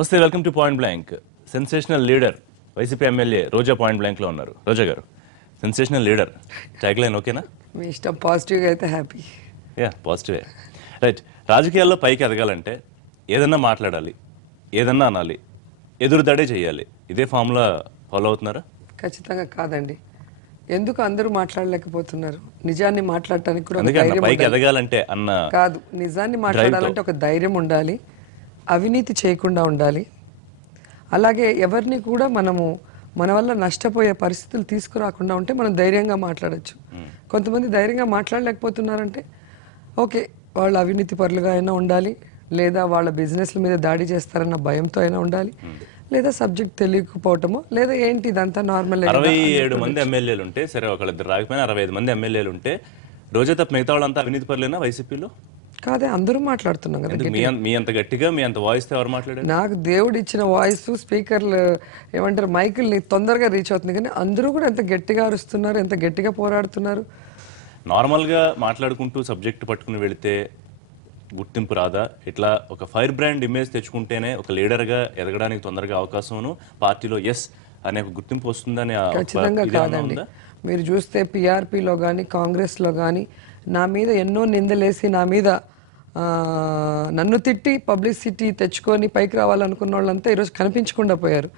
నమస్తే, welcome to point blank. Sensational leader YCP MLA Roja point బ్లాంక్లో ఉన్నారు. రోజా గారు, సెన్సేషనల్ లీడర్ ట్యాగ్ లైన్ ఓకేనా? మీ ఇష్టం. పాజిటివ్గా అయితే హ్యాపీ. పాజిటివే. రైట్. రాజకీయాల్లో పైకి ఎదగాలంటే ఏదన్నా మాట్లాడాలి, ఏదన్నా అనాలి, ఎదురుదాడే చేయాలి. ఇదే ఫార్ములా ఫాలో అవుతున్నారా? ఖచ్చితంగా కాదండి. ఎందుకు అందరూ మాట్లాడలేకపోతున్నారు? నిజాన్ని మాట్లాడటానికి కూడా పైకి ఎదగాలంటే అన్న కాదు, నిజాన్ని మాట్లాడాలంటే ఒక ధైర్యం ఉండాలి, అవినీతి చేయకుండా ఉండాలి. అలాగే ఎవరిని కూడా మనము మన వల్ల నష్టపోయే పరిస్థితులు తీసుకురాకుండా ఉంటే మనం ధైర్యంగా మాట్లాడచ్చు. కొంతమంది ధైర్యంగా మాట్లాడలేకపోతున్నారంటే ఓకే, వాళ్ళు అవినీతి పరులుగా అయినా ఉండాలి, లేదా వాళ్ళ బిజినెస్ల మీద దాడి చేస్తారన్న భయంతో అయినా ఉండాలి, లేదా సబ్జెక్ట్ తెలియకపోవటమో, లేదా ఏంటి ఇదంతా నార్మల్. 67 మంది ఎమ్మెల్యేలు ఉంటే సరే, ఒకళ్ళిద్దరు రాకపోయినా 65 మంది ఎమ్మెల్యేలు ఉంటే రోజా తప్ప మిగతా వాళ్ళంతా అవినీతి పరులేనా వైసీపీలో? కాదే, అందరూ మాట్లాడుతున్నాం కదా. మీ అంత గట్టిగా, మీ అంత వాయిస్ తో ఎవరు మాట్లాడారు? నాకు దేవుడు ఇచ్చిన వాయిస్, స్పీకర్లు ఏమంటారు, మైకుల్ని తొందరగా రీచ్ అవుతుంది, కానీ అందరూ కూడా ఎంత గట్టిగా అరుస్తున్నారు, ఎంత గట్టిగా పోరాడుతున్నారు. నార్మల్గా మాట్లాడుకుంటూ సబ్జెక్ట్ పట్టుకుని వెళితే గుర్తింపు రాదా? ఇట్లా ఒక ఫైర్ బ్రాండ్ ఇమేజ్ తెచ్చుకుంటేనే ఒక లీడర్గా ఎదగడానికి తొందరగా అవకాశం, పార్టీలో ఎస్ అనే ఒక గుర్తింపు వస్తుందని? ఖచ్చితంగా కాదండి. మీరు చూస్తే పిఆర్పిలో కానీ కాంగ్రెస్లో కానీ నా మీద ఎన్నో నిందలేసి, నా మీద నన్ను తిట్టి పబ్లిసిటీ తెచ్చుకొని పైకి రావాలనుకున్న వాళ్ళంతా ఈరోజు కనిపించకుండా పోయారు.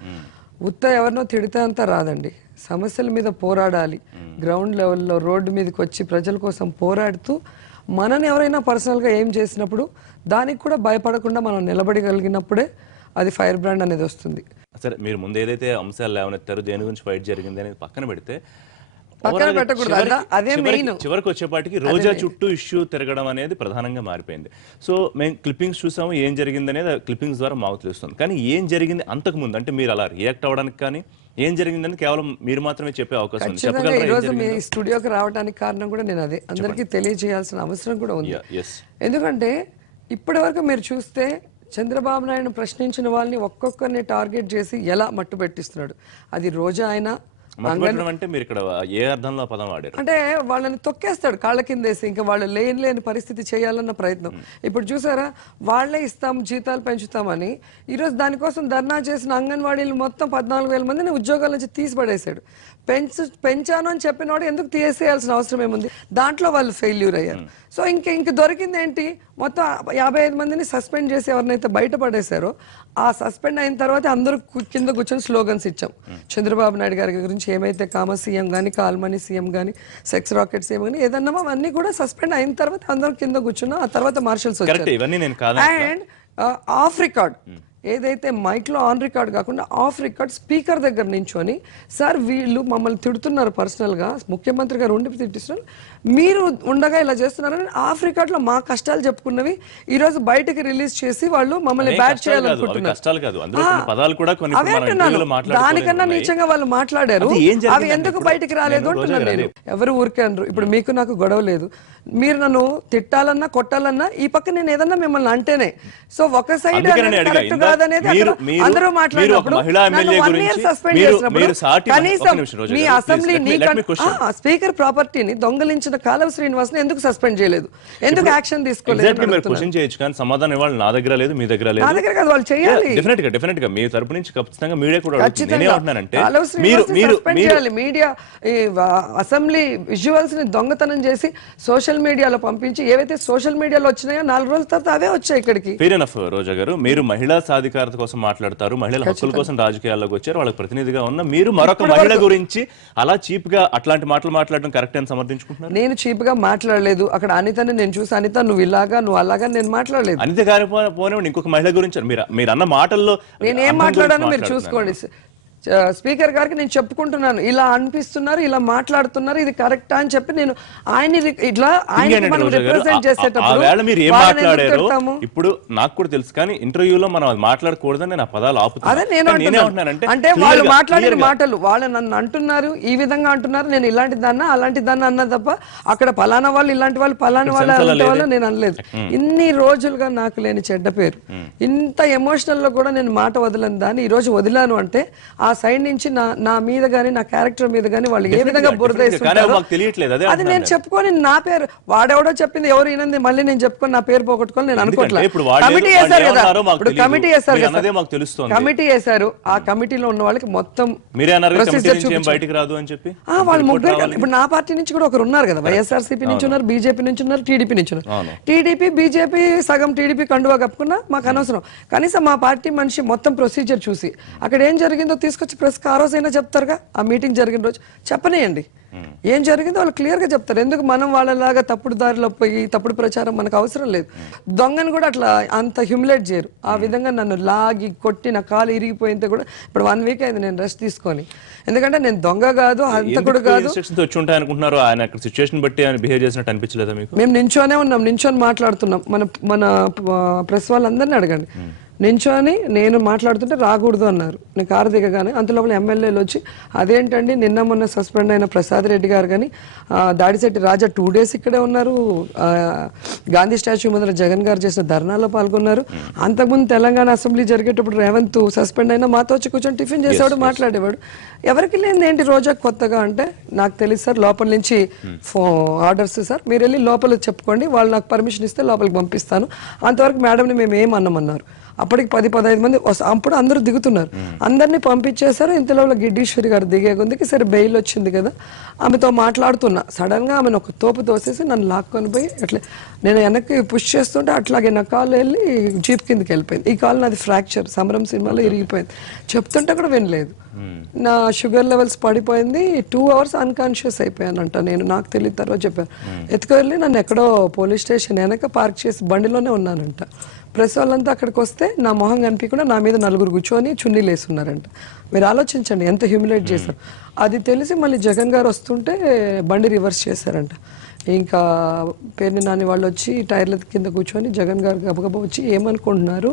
ఉత్త ఎవరినో తిడితే అంతా రాదండి. సమస్యల మీద పోరాడాలి, గ్రౌండ్ లెవెల్లో రోడ్డు మీదకి వచ్చి ప్రజల కోసం పోరాడుతూ మనని ఎవరైనా పర్సనల్గా ఏం చేసినప్పుడు దానికి కూడా భయపడకుండా మనం నిలబడగలిగినప్పుడే అది ఫైర్ బ్రాండ్ అనేది వస్తుంది. సరే, మీరు ముందు ఏదైతే అంశాలు లేవనెత్తారో, దేని గురించి ఫైట్ జరిగింది అనేది పక్కన పెడితే, చివరికి వచ్చేపాటికి రోజా చుట్టూ ఇష్యూ తిరగడం అనేది ప్రధానంగా మారిపోయింది. సో మేము క్లిప్పింగ్స్ చూసాము, ఏం జరిగింది అనేది క్లిప్పింగ్స్ ద్వారా మాకు తెలుస్తుంది. కానీ ఏం జరిగింది అంతకు ముందు, అంటే మీరు అలా రియాక్ట్ అవ్వడానికి కానీ ఏం జరిగిందని కేవలం మీరు మాత్రమే చెప్పే అవకాశం ఉంది. ఈ రోజు మీ స్టూడియోకి రావడానికి కారణం కూడా నేను అదే అందరికీ తెలియజేయాల్సిన అవసరం కూడా ఉంది. ఎందుకంటే ఇప్పటి వరకు మీరు చూస్తే చంద్రబాబు నాయుడు ప్రశ్నించిన వాళ్ళని ఒక్కొక్కరిని టార్గెట్ చేసి ఎలా మట్టు పెట్టిస్తున్నాడు. అది రోజా అయినా అంటే మీరు ఇక్కడ ఏ అర్థంలో పదం వాడారు అంటే వాళ్ళని తొక్కేస్తాడు కాళ్ళ కిందేసి, ఇంకా వాళ్ళు లేని పరిస్థితి చేయాలన్న ప్రయత్నం. ఇప్పుడు చూసారా, వాళ్లే ఇస్తాం, జీతాలు పెంచుతామని ఈరోజు దానికోసం ధర్నా చేసిన అంగన్వాడీలు మొత్తం 14,000 మందిని ఉద్యోగాల నుంచి తీసి పడేశాడు. పెంచాను అని చెప్పినవాడు ఎందుకు తీసేయాల్సిన అవసరం ఏముంది? దాంట్లో వాళ్ళు ఫెయిల్యూర్ అయ్యారు. సో ఇంక దొరికింది ఏంటి? మొత్తం 55 మందిని సస్పెండ్ చేసి ఎవరినైతే బయటపడేశారో ఆ సస్పెండ్ అయిన తర్వాత అందరూ కింద కూర్చొని స్లోగన్స్ ఇచ్చాం. చంద్రబాబు నాయుడు గారి గురించి ఏమైతే కామ సీఎం కానీ, కాల్మనీ సీఎం కానీ, సెక్స్ రాకెట్ సీఎం కానీ ఏదన్నా అవన్నీ కూడా సస్పెండ్ అయిన తర్వాత అందరూ కింద కూర్చున్నాం. ఆ తర్వాత మార్షల్స్ వచ్చారు. అండ్ ఆఫ్ రికార్డ్ ఏదైతే మైక్లో ఆన్ రికార్డ్ కాకుండా ఆఫ్ రికార్డ్ స్పీకర్ దగ్గర నించొని, సార్ వీళ్ళు మమ్మల్ని తిడుతున్నారు పర్సనల్గా, ముఖ్యమంత్రి గారు ఉండి తిట్టిస్తున్నారు, మీరు ఉండగా ఇలా చేస్తున్నారని ఆఫ్ రికార్డ్లో మా కష్టాలు చెప్పుకున్నవి ఈరోజు బయటకి రిలీజ్ చేసి వాళ్ళు మమ్మల్ని బ్యాట్ చేయాలనుకుంటున్నారు. దానికన్నా నీచంగా వాళ్ళు మాట్లాడారు. అవి ఎందుకు బయటకు రాలేదు అంటున్నాను నేను. ఎవరు ఊరికే అనరు. ఇప్పుడు మీకు నాకు గొడవ లేదు, మీరు నన్ను తిట్టాలన్నా కొట్టాలన్నా ఈ పక్క నేను ఏదన్నా మిమ్మల్ని అంటేనే. సో ఒక సైడ్ కరెక్ట్ కాదనేది అందరూ మాట్లాడినప్పుడు నన్ను 1 year సస్పెండ్ చేసినప్పుడు కనీసం మీ అసెంబ్లీ స్పీకర్ ప్రాపర్టీని దొంగలించిన కాలవ శ్రీనివాస్ ని ఎందుకు సస్పెండ్ చేయలేదు? ఎందుకు యాక్షన్ తీసుకోలేదు? నా దగ్గర లేదు, మీ దగ్గర లేదు. నా దగ్గర కాదు, వాళ్ళు చేయాలి. డెఫినెట్ గా మీ తరపు నుంచి ఖచ్చితంగా మీడియా కూడా మీడియా అసెంబ్లీ విజువల్స్ ని దొంగతనం చేసి సోషల్ మీడియాలో పంపించి ఏవైతే సోషల్ మీడియాలో వచ్చినాయో 4 రోజుల తర్వాత అవే వచ్చాయి ఇక్కడికి. ఫెయిర్ ఎనఫ్ రోజా గారు, మీరు మహిళా సాధికారత కోసం మాట్లాడతారు, మహిళల హక్కుల కోసం రాజకీయాల్లోకి వచ్చారు, వాళ్ళకి ప్రతినిధిగా ఉన్న మీరు మరొక మహిళ గురించి అలా చీప్ గా అట్లాంటి మాటలు మాట్లాడడం కరెక్ట్ అని సమర్థించుకుంటున్నారు? నేను చీప్ గా మాట్లాడలేదు. అక్కడ అనితని నేను చూసి, అనిత నువ్వు ఇలాగా నువ్వు అలాగా నేను మాట్లాడలేదు. అనిత గారి పోనీ ఇంకొక మహిళ గురించి మీరు అన్న మాటల్లో నేను ఏం మాట్లాడానో మీరు చూసుకోండి. స్పీకర్ గారికి నేను చెప్పుకుంటున్నాను, ఇలా అనిపిస్తున్నారు, ఇలా మాట్లాడుతున్నారు, ఇది కరెక్టా అని చెప్పి నేను ఆయన ఇట్లా ఆయన మనం రిప్రజెంట్ చేసేటప్పుడు మీరు ఏం మాట్లాడారు ఇప్పుడు నాకు కూడా తెలుసు, కానీ ఇంటర్వ్యూలో మనం అది మాట్లాడకూడదని నేను ఆ పదాలు ఆపుతాను. అదే నేను అంటే వాళ్ళు మాట్లాడిన మాటలు వాళ్ళు నన్ను అంటున్నారు, ఈ విధంగా అంటున్నారు, నేను ఇలాంటి దాన్ని అలాంటి దాన్ని అన్నా తప్ప అక్కడ పలానా వాళ్ళు ఇలాంటి వాళ్ళు పలానా వాళ్ళు అలాంటి వాళ్ళు నేను అనలేదు. ఇన్ని రోజులుగా నాకు లేని చెడ్డ పేరు, ఇంత ఎమోషనల్ లో కూడా నేను మాట వదలని దాన్ని ఈ రోజు వదిలాను అంటే ఆ సైడ్ నుంచి నా మీద గానీ నా క్యారెక్టర్ మీద గానీ వాళ్ళు ఏ విధంగా బురద వేస్తుంటారో అది నేను చెప్పుకొని నా పేరు వాడెవడో చెప్పింది ఎవరు ఈనంది మళ్ళీ నేను చెప్పుకొని నా పేరు పోగొట్టుకొని నేను అనుకోవట్లేదు. కమిటీ వేశారు కదా, ఇప్పుడు కమిటీ వేశారు కదా, కమిటీ వేశారు. ఆ కమిటీలో ఉన్న వాళ్ళకి మొత్తం వాళ్ళు ముగ్గురు. ఇప్పుడు నా పార్టీ నుంచి కూడా ఒకరు ఉన్నారు కదా, వైఎస్ఆర్సీపీ నుంచి ఉన్నారు, బీజేపీ నుంచి ఉన్నారు, టీడీపీ నుంచి ఉన్నారు. టీడీపీ బీజేపీ సగం టీడీపీ కండువా కప్పుకున్నా మాకు అనవసరం. కనీసం మా పార్టీ మనిషి మొత్తం ప్రొసీజర్ చూసి అక్కడ ఏం జరిగిందో తీసుకొచ్చి ప్రెస్కి ఆ రోజైనా చెప్తారుగా. ఆ మీటింగ్ జరిగిన రోజు చెప్పనేయండి, ఏం జరిగిందో వాళ్ళు క్లియర్గా చెప్తారు. ఎందుకు మనం వాళ్ళలాగా తప్పుడు దారిలో పోయి తప్పుడు ప్రచారం మనకు అవసరం లేదు. దొంగను కూడా అట్లా అంత హ్యూమిలేట్ చేయరు. ఆ విధంగా నన్ను లాగి కొట్టి నా కాలు ఇరిగిపోయింటే కూడా ఇప్పుడు 1 వీక్ అయింది నేను రెస్ట్ తీసుకొని. ఎందుకంటే నేను దొంగ కాదు, హంతకుడు కాదు. మేము నించోనే ఉన్నాం, నించొని మాట్లాడుతున్నాం. మన ప్రెస్ వాళ్ళందరినీ అడగండి. నించోని నేను మాట్లాడుతుంటే రాకూడదు అన్నారు. నేను కారు దిగగానే అంతలోపల ఎమ్మెల్యేలు వచ్చి అదేంటండి నిన్న మొన్న సస్పెండ్ అయిన ప్రసాద్ రెడ్డి గారు కానీ దాడిశెట్టి రాజా 2 days ఇక్కడే ఉన్నారు, గాంధీ స్టాచ్యూ ముందర జగన్ గారు చేసిన ధర్నాలో పాల్గొన్నారు. అంతకుముందు తెలంగాణ అసెంబ్లీ జరిగేటప్పుడు రేవంత్ సస్పెండ్ అయినా మాతో వచ్చి కూర్చొని టిఫిన్ చేసేవాడు, మాట్లాడేవాడు. ఎవరికి లేనిది ఏంటి రోజా కొత్తగా అంటే నాకు తెలుసు సార్, లోపల నుంచి ఆర్డర్స్ సార్, మీరు వెళ్ళి లోపల చెప్పుకోండి, వాళ్ళు నాకు పర్మిషన్ ఇస్తే లోపలికి పంపిస్తాను, అంతవరకు మేడంని మేము ఏమన్నామన్నారు. అప్పటికి 10-15 మంది అప్పుడు అందరూ దిగుతున్నారు, అందరినీ పంపించేశారు. ఇంతలో గిడ్డీశ్వరి గారు దిగే కొందికి సరే బెయిల్ వచ్చింది కదా, ఆమెతో మాట్లాడుతున్నా సడన్ గా ఆమెను ఒక తోపు తోసేసి నన్ను లాక్కొని పోయి అట్లా నేను వెనక్కి పుష్ చేస్తుంటే అట్లాగే నా కాలు వెళ్ళి జీప్ కిందకి వెళ్ళిపోయింది. ఈ కాలు నాది ఫ్రాక్చర్, సమరం సినిమాలో ఇరిగిపోయింది. చెప్తుంటే కూడా వినలేదు. నా షుగర్ లెవెల్స్ పడిపోయింది, 2 hours అన్కాన్షియస్ అయిపోయానంట. నేను నాకు తెలియదు, తర్వాత చెప్పాను. ఎత్తుకెళ్ళి నన్ను ఎక్కడో పోలీస్ స్టేషన్ వెనక పార్క్ చేసి బండిలోనే ఉన్నానంట. ప్రెస్ వాళ్ళంతా అక్కడికి వస్తే నా మొహం కనిపించకుండా నా మీద 4 కూర్చొని చున్నీలు వేస్తున్నారంట. మీరు ఆలోచించండి ఎంత హ్యూమిలేట్ చేశారు. అది తెలిసి మళ్ళీ జగన్ గారు వస్తుంటే బండి రివర్స్ చేశారంట. ఇంకా పేర్ని నాని వాళ్ళు వచ్చి టైర్ల కింద కూర్చొని జగన్ గారు గబగబా వచ్చి ఏమనుకుంటున్నారు,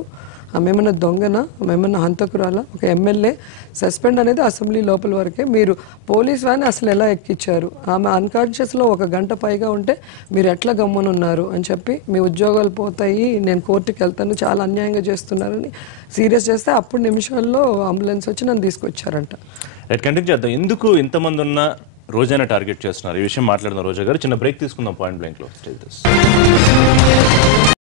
ఆమెమన్నా దొంగనా, ఆమెమన్నా హంతకురాలా, ఒక ఎమ్మెల్యే సస్పెండ్ అనేది అసెంబ్లీ లోపల వరకే, మీరు పోలీస్ వ్యాన్ అసలు ఎలా ఎక్కించారు, ఆమె అన్కాన్షియస్లో 1 గంట పైగా ఉంటే మీరు ఎట్లా గమ్మునున్నారు అని చెప్పి మీ ఉద్యోగాలు పోతాయి, నేను కోర్టుకి వెళ్తాను, చాలా అన్యాయంగా చేస్తున్నారని సీరియస్ చేస్తే అప్పుడు నిమిషాల్లో అంబులెన్స్ వచ్చి నన్ను తీసుకొచ్చారంట. కంటిన్యూ చేద్దాం. ఎందుకు ఇంతమంది ఉన్న రోజానే టార్గెట్ చేస్తున్నారు, ఈ విషయం మాట్లాడుతున్న రోజా గారు. చిన్న బ్రేక్ తీసుకుందాం. పాయింట్ బ్లాంక్లో స్టే విత్ us.